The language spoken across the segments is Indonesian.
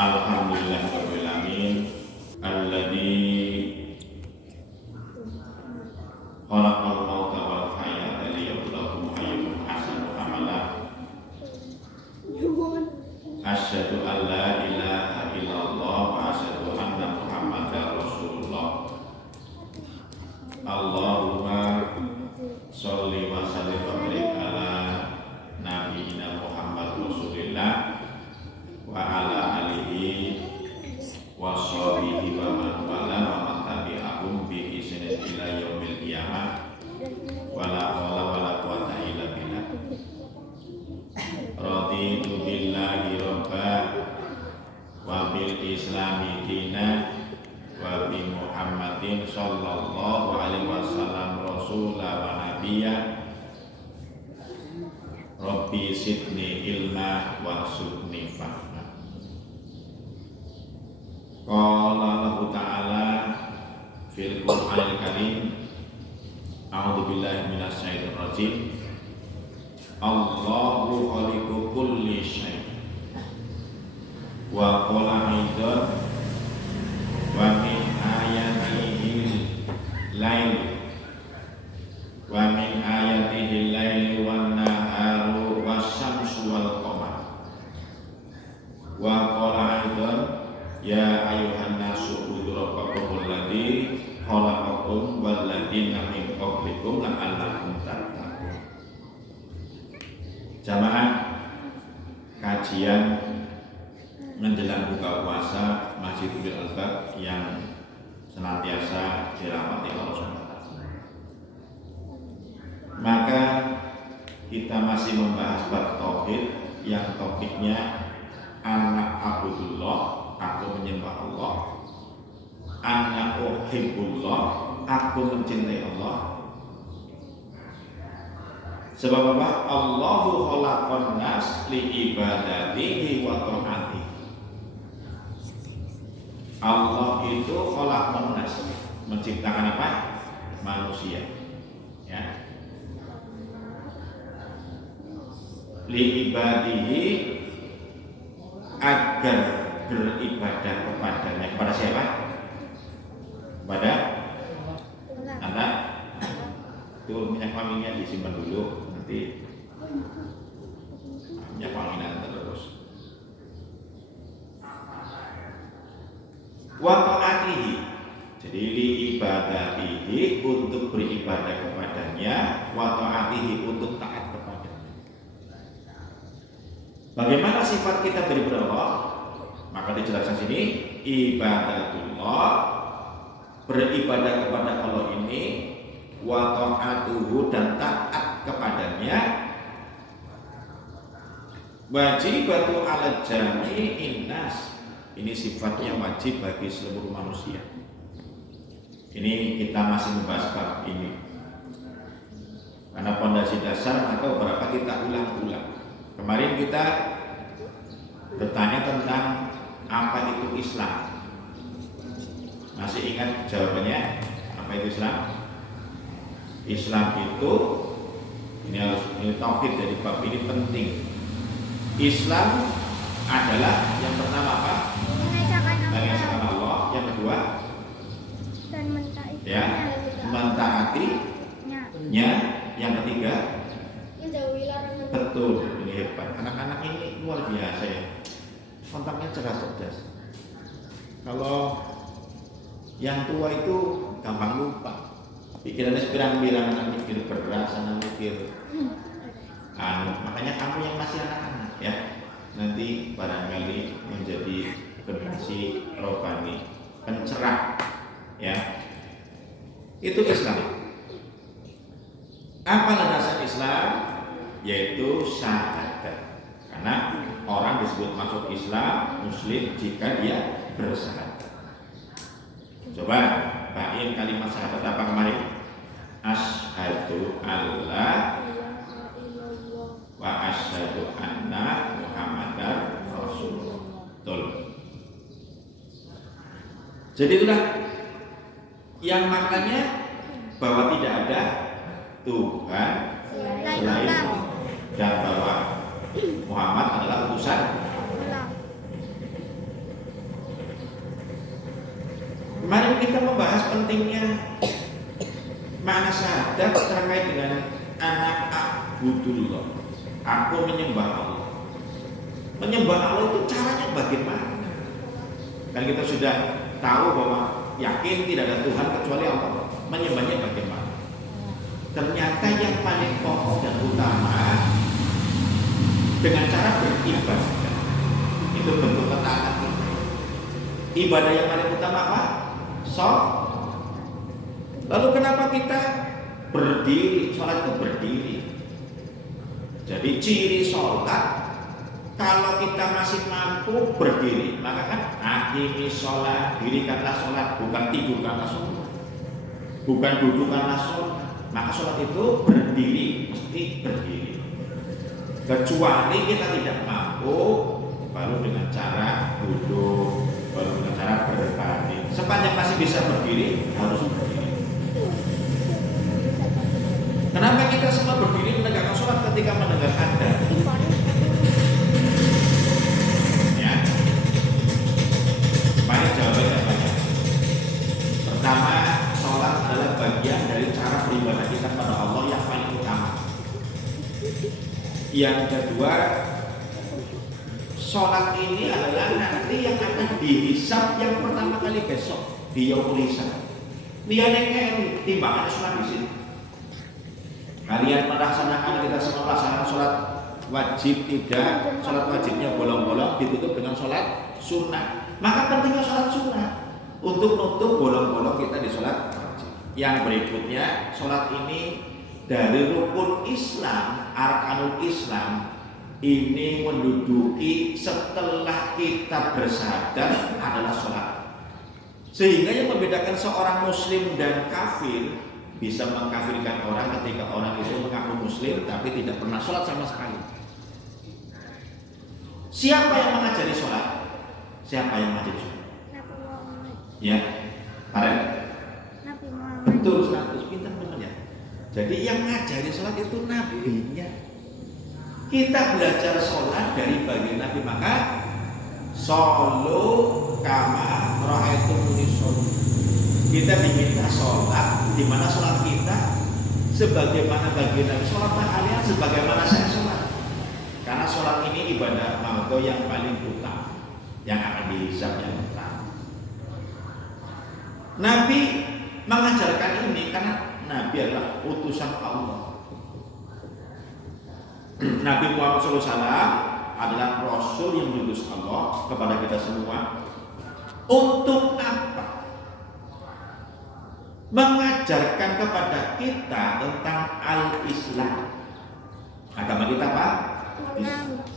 Alhamdulillahirabbil alamin alladzi khalaqal mauta wal hayata liyabluwakum ayyukum ahsanu amala. Asyhadu an la ilaha illallah wa asyhadu anna Muhammadar Rasulullah. Allahumma sholli wa sallim wa barik ala nabiyyina Muhammad Rasulillah wa ala alihi wa sahbihi wa man wala wa man tabi'ahum bi ihsanin ila yaumil qiyamah. Wala haula wala quwwata illa billah. Raditu billahi rabba wa bil islami dina wa bi Muhammadin sallallahu alaihi wasallam rasulah wa nabiyya. Rabbi sidni ilma wa sudni fahma. Qala Allahu ta'ala fil Qur'anil Karim, a'udzu billahi minasy syaithanir rajim. Allahu khaliqu kulli syai' wa qala aidan wa min ayatihi lail wa min ayatihi lail wan naharu wasyamsu wal qamar. Wa qala aidan ya ayyuhan nasu ubudu rabbakumul ladzi khalaqakum wal ladzina min qablikum la'allakum tattaqun. Jamaah kajian menjelang buka puasa Masjidul Albab yang senantiasa dirahmati Allah SWT. Maka kita masih membahas bab tauhid yang topiknya anak abudullah, aku menyembah Allah, anak uhibbullah, aku mencintai Allah. Sebab apa? Allahu khalaqan nas li ibadatihi wa ta'atihi. Allah itu khalaqan nas, menciptakan apa? Manusia. Ya. Li ibadihi, agar beribadah kepadanya. Kepada siapa? Kepada anak. Itu minyak wanginya disimpan dulu, nanti minyak wanginya terus. Wa ta'atihi, jadi li ibadatihi, untuk beribadah kepadanya, wa ta'atihi, untuk taat kepadanya. Bagaimana sifat kita beribadah Allah? Maka dijelaskan sini, ibadatullah, beribadah kepada Allah ini, wa ta'atuhu, dan taat kepadanya, wajibatu ala jami'in nas, ini sifatnya wajib bagi seluruh manusia. Ini kita masih membahas bab ini karena pondasi dasar, maka beberapa kita ulang-ulang. Kemarin kita bertanya tentang apa itu Islam. Masih ingat jawabannya? Apa itu Islam? Islam itu, ini tauhid, dari bab ini penting. Islam adalah yang pertama apa? Mengesahkan Allah. Yang kedua, dan mentaati. Ya, mentaatinya. Yang ketiga, betul, ini hebat. Anak-anak ini luar biasa ya. Kontaknya cerdas. Kalau yang tua itu gampang lupa. Pikirannya sepirang-pirang, anak mikir beras, anak mikir makanya kamu yang masih anak-anak ya, nanti barangkali menjadi generasi rohani pencerah ya. Itu Islam. Apa landasan Islam? Yaitu syahadat. Karena orang disebut masuk Islam, Muslim, jika dia bersyahadat. Coba bain kalimat syahadat apa kemarin? Asyhadu alla wa asyhadu anna Muhammadar Rasulullah. Betul. Jadi itulah yang maknanya bahwa tidak ada Tuhan selain Allah, dan bahwa Muhammad adalah utusan kita membahas pentingnya makna syahadat terkait dengan anak abudullah. Aku menyembah Allah. Menyembah Allah itu caranya bagaimana? Kan kita sudah tahu bahwa yakin tidak ada Tuhan kecuali Allah. Menyembahnya bagaimana? Ternyata yang paling pokok dan utama dengan cara beribadah. Itu bentuk ketaatan kita. Ibadah yang paling utama apa? Lalu kenapa kita berdiri? Sholat itu berdiri. Jadi ciri sholat, kalau kita masih mampu berdiri, maka kan akhiri sholat, dirikanlah sholat, bukan tidurkanlah sholat, bukan dudukkanlah sholat. Maka sholat itu berdiri, mesti berdiri. Kecuali kita tidak mampu, baru dengan cara duduk, baru dengan cara berbaring. Sepanjang masih bisa berdiri, harus berdiri. Kenapa kita semua berdiri menegakkan sholat ketika mendengar adzan? Ya, banyak jawabannya banyak. Pertama, sholat adalah bagian dari cara beribadah kita pada Allah yang paling utama. Yang kedua, sholat ini adalah nanti yang akan dihisab yang pertama kali besok di yaumul hisab. Dia nengkeri timbangannya sholat di sini. Kalian melaksanakan, kita semua melaksanakan sholat wajib tidak, sholat wajibnya bolong-bolong ditutup dengan sholat sunnah. Maka pentingnya sholat sunnah untuk nutup bolong-bolong kita di sholat wajib. Yang berikutnya, sholat ini dari rukun Islam, arkanul Islam, ini menduduki setelah kita bersyahadat adalah sholat. Sehingga yang membedakan seorang muslim dan kafir, bisa mengkafirkan orang ketika orang itu mengaku muslim tapi tidak pernah sholat sama sekali. Siapa yang mengajari sholat? Siapa yang mengajari sholat? Nabi Muhammad. Ya, Karen. Nabi Muhammad. Betul, 100 pintar benar ya. Jadi yang ngajari sholat itu nabinya. Kita belajar sholat dari bagian Nabi, maka shollu kama ra'aitumuni shollu. Kita diminta sholat, di mana sholat kita sebagaimana bagian Nabi. Sholatlah kalian sebagaimana saya sholat. Karena sholat ini ibadah mardho yang paling utama, yang akan dihisab yang utama. Nabi mengajarkan ini karena Nabi adalah utusan Allah. Nabi Muhammad SAW adalah Rasul yang diutus Allah kepada kita semua. Untuk apa? Mengajarkan kepada kita tentang al-Islam. Agama kita apa? Islam.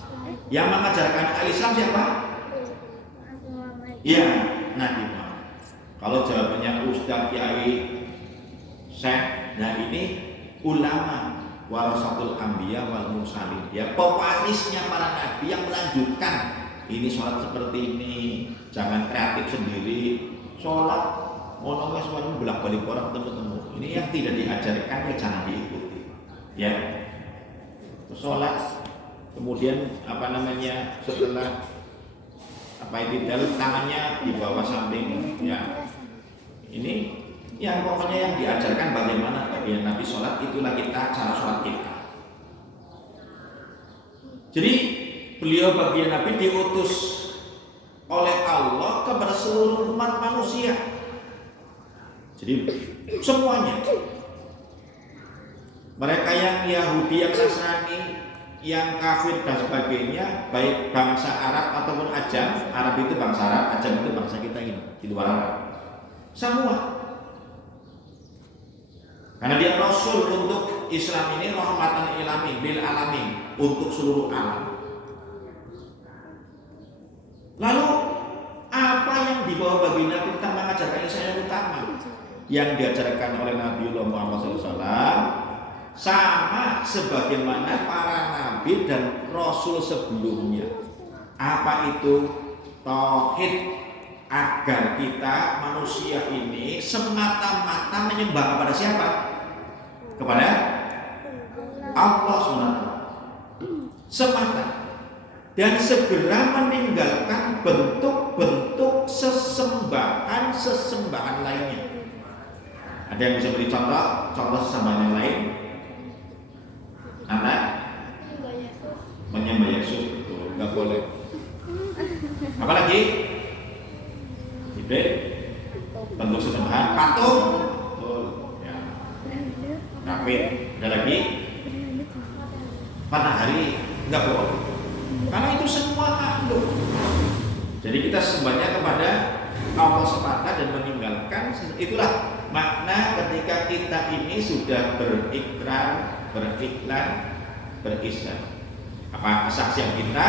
Yang mengajarkan al-Islam siapa? Nabi Muhammad. Ya, Nabi Muhammad. Kalau jawabannya Ustaz, Kiai, Syekh, nah ini ulama warasatul anbiya wal mursalin. Ya, pewarisnya para nabi yang melanjutkan. Ini sholat seperti ini, jangan kreatif sendiri. Sholat ono wis semuanya bolak-balik orang ketemu. Ini yang tidak diajarkan ya jangan diikuti. Ya. Sholat kemudian setelah itu tangannya di bawah samping ya. Ini yang pokoknya yang diajarkan bagaimana bagian Nabi sholat, itulah kita cara sholat kita. Jadi beliau bagian Nabi diutus oleh Allah kepada seluruh umat manusia. Jadi semuanya, mereka yang Yahudi, yang Nasrani, yang kafir dan sebagainya, baik bangsa Arab ataupun Ajam. Arab itu bangsa Arab, Ajam itu bangsa kita ini di luar Arab. Semua. Karena dia Rasul untuk Islam ini rahmatan lil alamin, bil alamin, untuk seluruh alam. Lalu apa yang dibawa bagi Nabi tentang mengajarkan Islam yang utama? Yang diajarkan oleh Nabiullah Muhammad SAW sama sebagaimana para nabi dan rasul sebelumnya. Apa itu? Tauhid, agar kita manusia ini semata-mata menyembah kepada siapa? Kepada Allah SWT. Semata. Dan segera meninggalkan bentuk-bentuk sesat sesembahan lainnya. Ada yang bisa beri contoh sesembahan yang lain? Anak menyembah Yesus, betul, nggak boleh. Apalagi? Ibrahim, bentuk sesembahan, patung, betul, ya. Kafir. Ada lagi? Matahari, nggak boleh. Karena itu semua makhluk. Jadi kita sembahnya kepada Allah semata dan meninggalkan. Itulah makna ketika kita ini sudah berikrar, beriklan, berislam. Apa kesaksian kita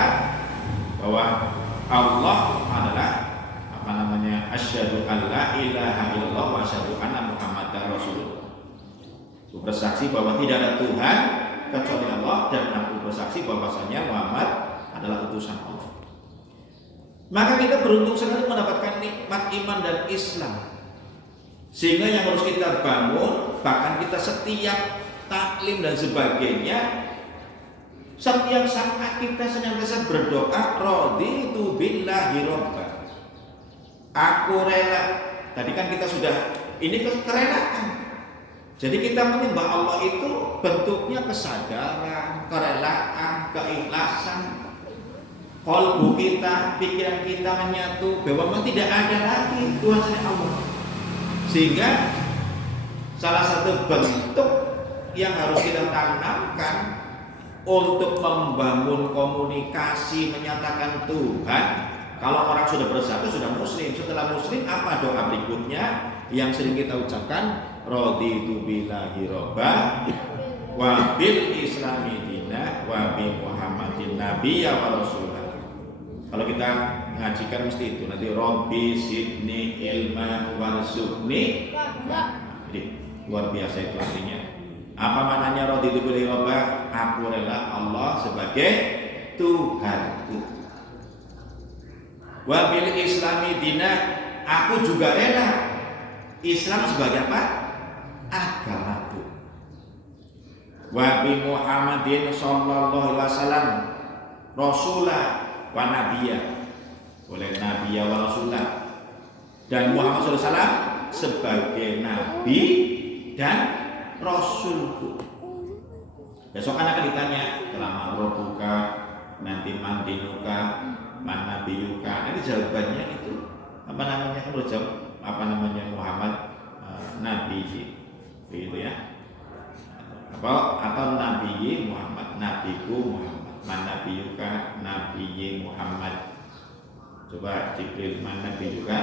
bahwa Allah adalah asyhadu an la ilaha illallah wa asyhadu anna muhammadar rasulullah. Aku bersaksi bahwa tidak ada Tuhan kecuali Allah dan aku bersaksi bahwasanya Muhammad adalah utusan Allah. Maka kita beruntung sekali mendapatkan nikmat iman dan Islam. Sehingga yang harus kita bangun, bahkan kita setiap taklim dan sebagainya, setiap saat kita senantiasa berdoa, raditu billahi robba. Aku rela. Tadi kan kita sudah, ini kerelaan. Jadi kita menyembah Allah itu bentuknya kesadaran, kerelaan, keikhlasan. Kalbu kita, pikiran kita menyatu bahwa memang tidak ada lagi Tuhan selain Allah. Sehingga salah satu bentuk yang harus kita tanamkan untuk membangun komunikasi, menyatakan Tuhan. Kalau orang sudah bersatu, sudah muslim. Setelah muslim, apa doa berikutnya yang sering kita ucapkan? Raditu billahi robba wa bil islami dina wa bi muhammadin nabiyya wa rasulah. Kalau kita mengajikan mesti itu. Nanti Robbi sidni ilman warzuqni. Jadi luar biasa itu artinya. Apa maknanya raditu billahi robba? Aku rela Allah sebagai Tuhanku. Wa bil islami dina, aku juga rela Islam sebagai apa? Agamaku. Wa bi Muhammadin sallallahu alaihi wasallam rasulah wa nabiyya. Oleh nabiyya wa rasulah. Dan Muhammad sallallahu alaihi wasallam sebagai nabi dan rasulku. Besok akan ditanya, kelama robuka, nanti mandinuka, manabiyuka. Nanti jawabannya itu apa namanya? Kamu jawab apa namanya Muhammad nabi, begitu ya? Atau nabi Muhammad, nabiku Muhammad, manabiyuka, nabi Muhammad. Coba Jibril, manabiyuka,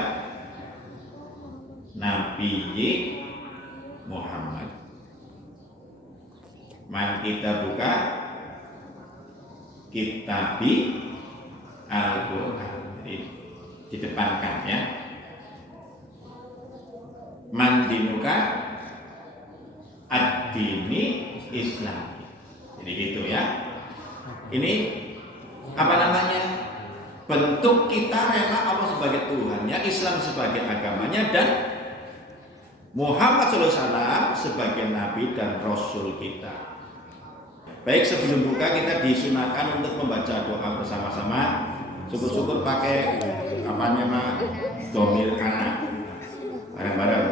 nabi Muhammad. Man kita buka kitabi Al-Quran. Jadi didepankan ya. Mandinuka ad-dini Islam. Jadi gitu ya. Ini apa namanya? Bentuk kita rela Allah sebagai Tuhannya, Islam sebagai agamanya, dan Muhammad SAW sebagai Nabi dan Rasul kita. Baik, sebelum buka kita disunahkan untuk membaca doa bersama-sama. Syukur-syukur pakai apa nama domir anak. Bareng-bareng.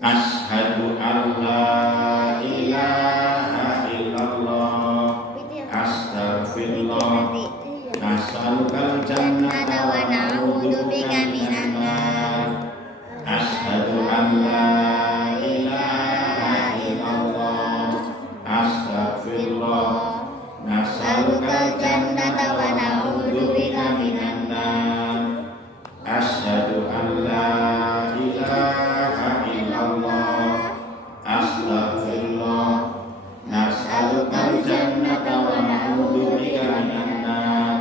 Asyhadu an la ilaha illallah, astaghfirullah, nas'alukal jannata wa na'udzubika minan nar. Asyhadu an la ilaha illallah, astaghfirullah, nas'alukal jannata wa na'udzubika minan nar. Asyhadu an la ilaha illallah, astaghfirullah, nas'alukal jannata wa na'udzubika minan nar.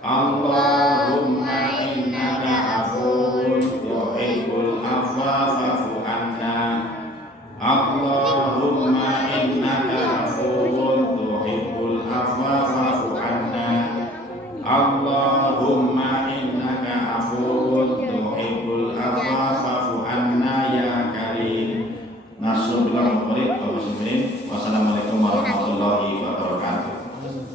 Allahumma innaka afuwwun tuhibbul afwa fa'fu anna. Allahumma innaka afuwwun tuhibbul afwa fa'fu anna.